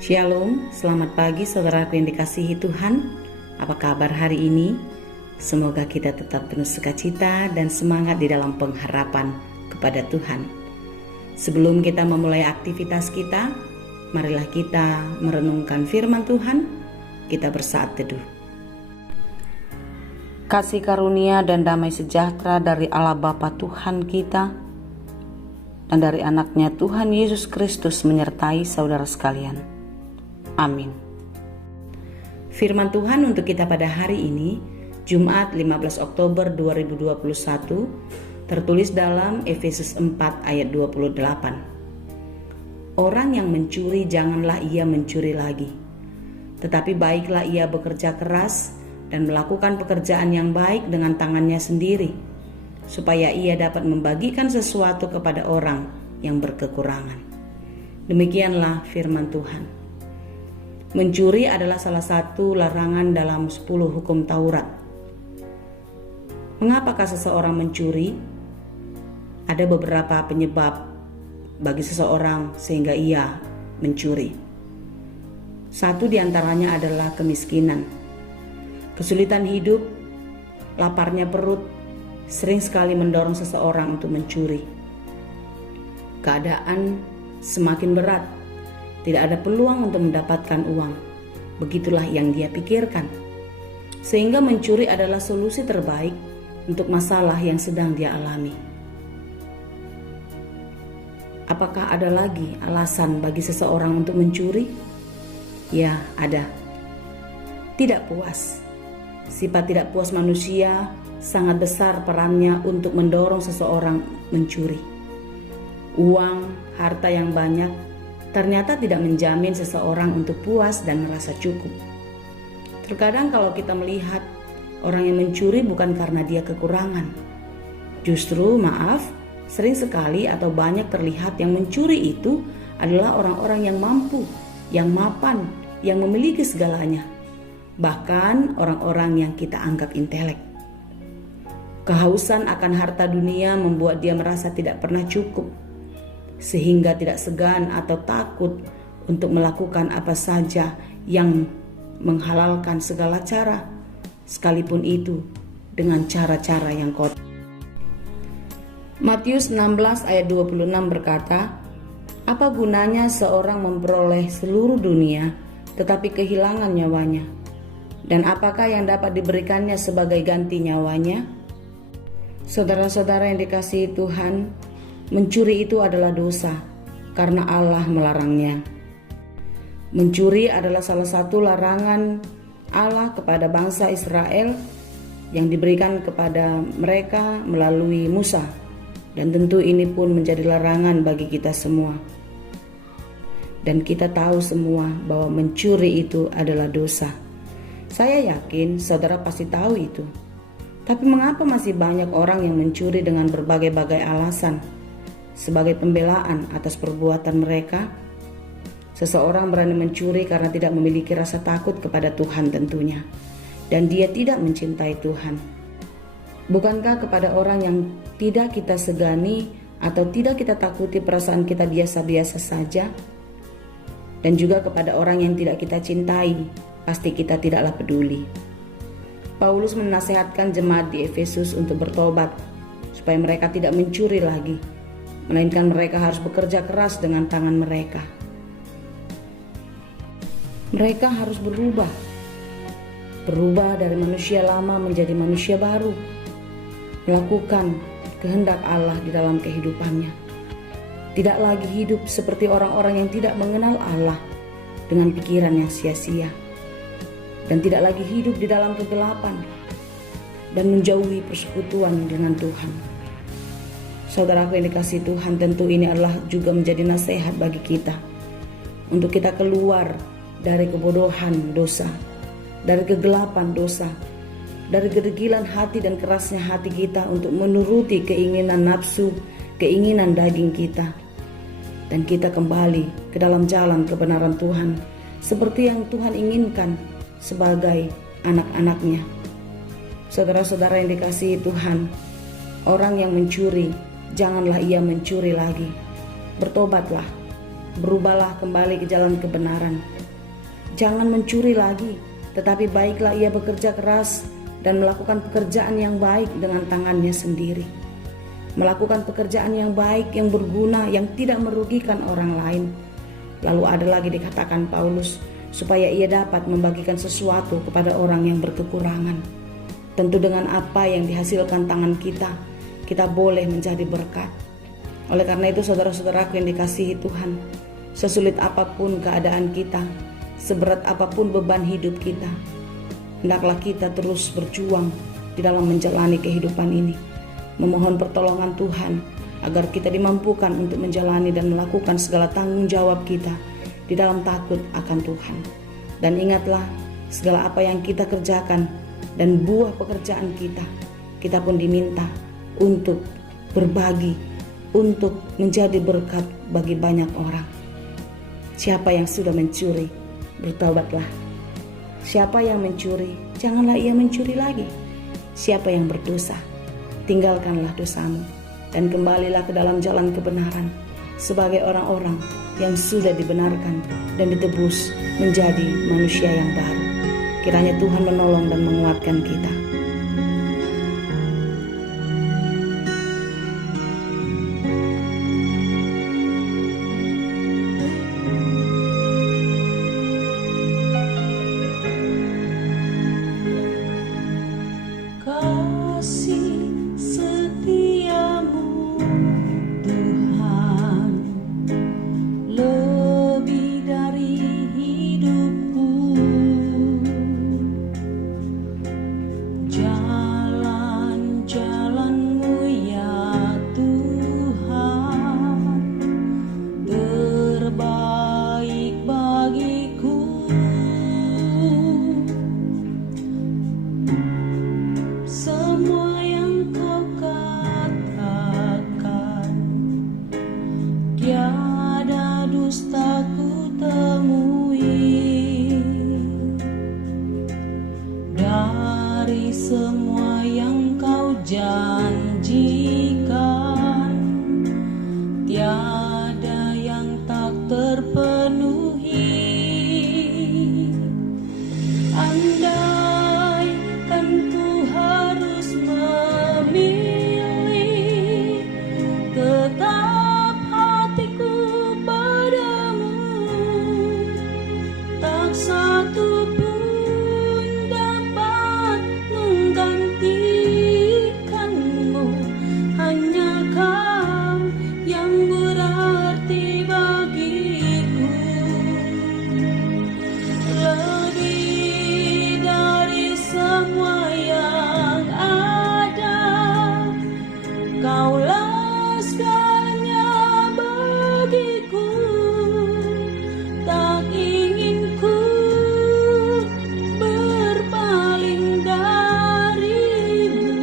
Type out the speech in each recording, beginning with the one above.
Shalom, selamat pagi saudaraku yang dikasihi Tuhan. Apa kabar hari ini? Semoga kita tetap penuh sukacita dan semangat di dalam pengharapan kepada Tuhan. Sebelum kita memulai aktivitas kita, marilah kita merenungkan firman Tuhan. Kita bersaat teduh. Kasih karunia dan damai sejahtera dari Allah Bapa Tuhan kita dan dari anaknya Tuhan Yesus Kristus menyertai saudara sekalian. Amin. Firman Tuhan untuk kita pada hari ini, Jumat 15 Oktober 2021, tertulis dalam Efesus 4 ayat 28. Orang yang mencuri janganlah ia mencuri lagi, tetapi baiklah ia bekerja keras dan melakukan pekerjaan yang baik dengan tangannya sendiri, supaya ia dapat membagikan sesuatu kepada orang yang berkekurangan. Demikianlah firman Tuhan. Mencuri adalah salah satu larangan dalam 10 hukum Taurat. Mengapakah seseorang mencuri? Ada beberapa penyebab bagi seseorang sehingga ia mencuri. Satu diantaranya adalah kemiskinan. Kesulitan hidup, laparnya perut, sering sekali mendorong seseorang untuk mencuri. Keadaan semakin berat, tidak ada peluang untuk mendapatkan uang. Begitulah yang dia pikirkan. Sehingga mencuri adalah solusi terbaik untuk masalah yang sedang dia alami. Apakah ada lagi alasan bagi seseorang untuk mencuri? Ya, ada. Tidak puas. Sifat tidak puas manusia sangat besar perannya untuk mendorong seseorang mencuri. Uang, harta yang banyak ternyata tidak menjamin seseorang untuk puas dan merasa cukup. Terkadang kalau kita melihat orang yang mencuri bukan karena dia kekurangan. Justru sering sekali atau banyak terlihat yang mencuri itu adalah orang-orang yang mampu, yang mapan, yang memiliki segalanya. Bahkan orang-orang yang kita anggap intelek. Kehausan akan harta dunia membuat dia merasa tidak pernah cukup, sehingga tidak segan atau takut untuk melakukan apa saja yang menghalalkan segala cara, sekalipun itu dengan cara-cara yang kotor. Matius 16 ayat 26 berkata, "Apa gunanya seorang memperoleh seluruh dunia tetapi kehilangan nyawanya? Dan apakah yang dapat diberikannya sebagai ganti nyawanya?" Saudara-saudara yang dikasihi Tuhan, mencuri itu adalah dosa karena Allah melarangnya. Mencuri adalah salah satu larangan Allah kepada bangsa Israel yang diberikan kepada mereka melalui Musa, dan tentu ini pun menjadi larangan bagi kita semua. Dan kita tahu semua bahwa mencuri itu adalah dosa. Saya yakin saudara pasti tahu itu. Tapi mengapa masih banyak orang yang mencuri dengan berbagai-bagai alasan? Sebagai pembelaan atas perbuatan mereka, seseorang berani mencuri karena tidak memiliki rasa takut kepada Tuhan tentunya, dan dia tidak mencintai Tuhan. Bukankah kepada orang yang tidak kita segani atau tidak kita takuti perasaan kita biasa-biasa saja? Dan juga kepada orang yang tidak kita cintai, pasti kita tidaklah peduli. Paulus menasihatkan jemaat di Efesus untuk bertobat, supaya mereka tidak mencuri lagi, melainkan mereka harus bekerja keras dengan tangan mereka. Mereka harus berubah dari manusia lama menjadi manusia baru, melakukan kehendak Allah di dalam kehidupannya. Tidak lagi hidup seperti orang-orang yang tidak mengenal Allah dengan pikiran yang sia-sia, dan tidak lagi hidup di dalam kegelapan dan menjauhi persekutuan dengan Tuhan. Saudaraku yang dikasihi Tuhan, tentu ini adalah juga menjadi nasihat bagi kita untuk kita keluar dari kebodohan dosa, dari kegelapan dosa, dari kedegilan hati dan kerasnya hati kita untuk menuruti keinginan nafsu, keinginan daging kita, dan kita kembali ke dalam jalan kebenaran Tuhan seperti yang Tuhan inginkan sebagai anak-anaknya. Saudara-saudara yang dikasihi Tuhan, orang yang mencuri, janganlah ia mencuri lagi. Bertobatlah berubahlah kembali ke jalan kebenaran. Jangan mencuri lagi, tetapi baiklah ia bekerja keras dan melakukan pekerjaan yang baik dengan tangannya sendiri. Melakukan pekerjaan yang baik, yang berguna, yang tidak merugikan orang lain. Lalu ada lagi dikatakan Paulus, supaya ia dapat membagikan sesuatu kepada orang yang berkekurangan. Tentu dengan apa yang dihasilkan tangan kita boleh menjadi berkat. Oleh karena itu saudara-saudaraku yang dikasihi Tuhan, sesulit apapun keadaan kita, seberat apapun beban hidup kita, hendaklah kita terus berjuang di dalam menjalani kehidupan ini, memohon pertolongan Tuhan agar kita dimampukan untuk menjalani dan melakukan segala tanggung jawab kita di dalam takut akan Tuhan. Dan ingatlah, segala apa yang kita kerjakan dan buah pekerjaan kita pun diminta untuk berbagi, untuk menjadi berkat bagi banyak orang. Siapa yang sudah mencuri, bertobatlah. Siapa yang mencuri, janganlah ia mencuri lagi. Siapa yang berdosa, tinggalkanlah dosamu dan kembalilah ke dalam jalan kebenaran sebagai orang-orang yang sudah dibenarkan dan ditebus menjadi manusia yang baru. Kiranya Tuhan menolong dan menguatkan kita. Kasih setiamu Tuhan lebih dari hidupku, jalan-jalanmu ya Tuhan terbaik bagiku. Semua yang kau katakan tiada dusta ku temui. Dari semua yang kau janjikan tiada yang tak terpenuhi. Andai kan ku harus memilih, tetap hatiku padamu, tak satu pun dapat menggantikanmu. Hanya kau yang berarti bagiku, lebih dari semua yang ada. Kaulah segalanya bagiku, tak ingin ku berpaling darimu.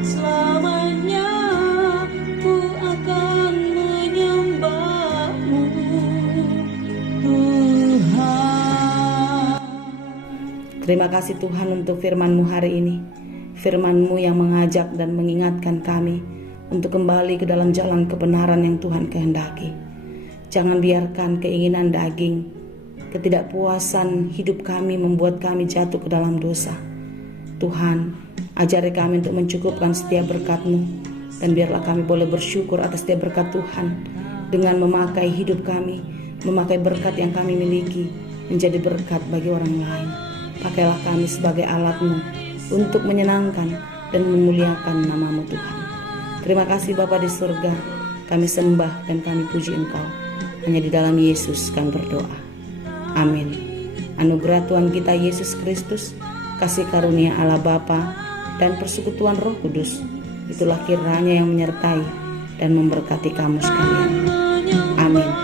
Selamanya ku akan menyembahmu Tuhan. Terima kasih Tuhan untuk firman-Mu hari ini. Firman-Mu yang mengajak dan mengingatkan kami untuk kembali ke dalam jalan kebenaran yang Tuhan kehendaki. Jangan biarkan keinginan daging, ketidakpuasan hidup kami membuat kami jatuh ke dalam dosa. Tuhan, ajari kami untuk mencukupkan setiap berkat-Mu, dan biarlah kami boleh bersyukur atas setiap berkat Tuhan dengan memakai hidup kami, memakai berkat yang kami miliki menjadi berkat bagi orang lain. Pakailah kami sebagai alat-Mu untuk menyenangkan dan memuliakan nama-Mu Tuhan. Terima kasih Bapa di surga, kami sembah dan kami puji Engkau. Hanya di dalam Yesus kami berdoa. Amin. Anugerah Tuhan kita Yesus Kristus, kasih karunia Allah Bapa, dan persekutuan Roh Kudus, itulah kiranya yang menyertai dan memberkati kamu sekalian. Amin.